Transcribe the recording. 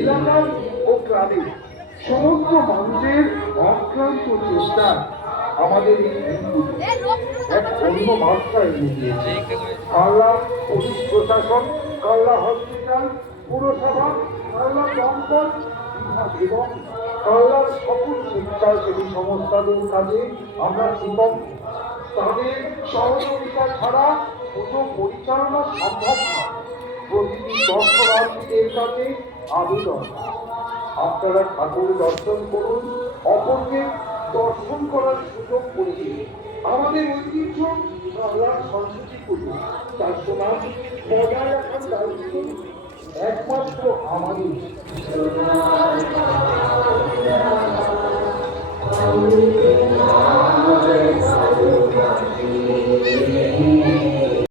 এলাকার ও গ্রামে সমস্ত মানুষের অক্লান্ত চেষ্টা আমাদের এই দিনগুলি এক অন্য মাত্রায় এনে দিয়েছে। কাল্লা পুলিশ প্রশাসন, কাল্লা হসপিটাল, পুরসভা, কাল্লা দমকল বিভাগ এবং কাল্লার সকল স্বেচ্ছাসেবী সংস্থাদের কাজে আমরা কৃতজ্ঞ। তাদের সহযোগিতা ছাড়া পুজো পরিচালনা সম্ভব নয়। প্রতিটি দর্শনার্থীদের কাছে আবেদন, আপনারা ঠাকুর দর্শন করুন, অপরকে দর্শন করার সুযোগ করে দিন। আমাদের ঐতিহ্য বাংলার সংস্কৃতি করুন, তার সুনাম বজায় রাখার দায়িত্ব একমাত্র আমাদের।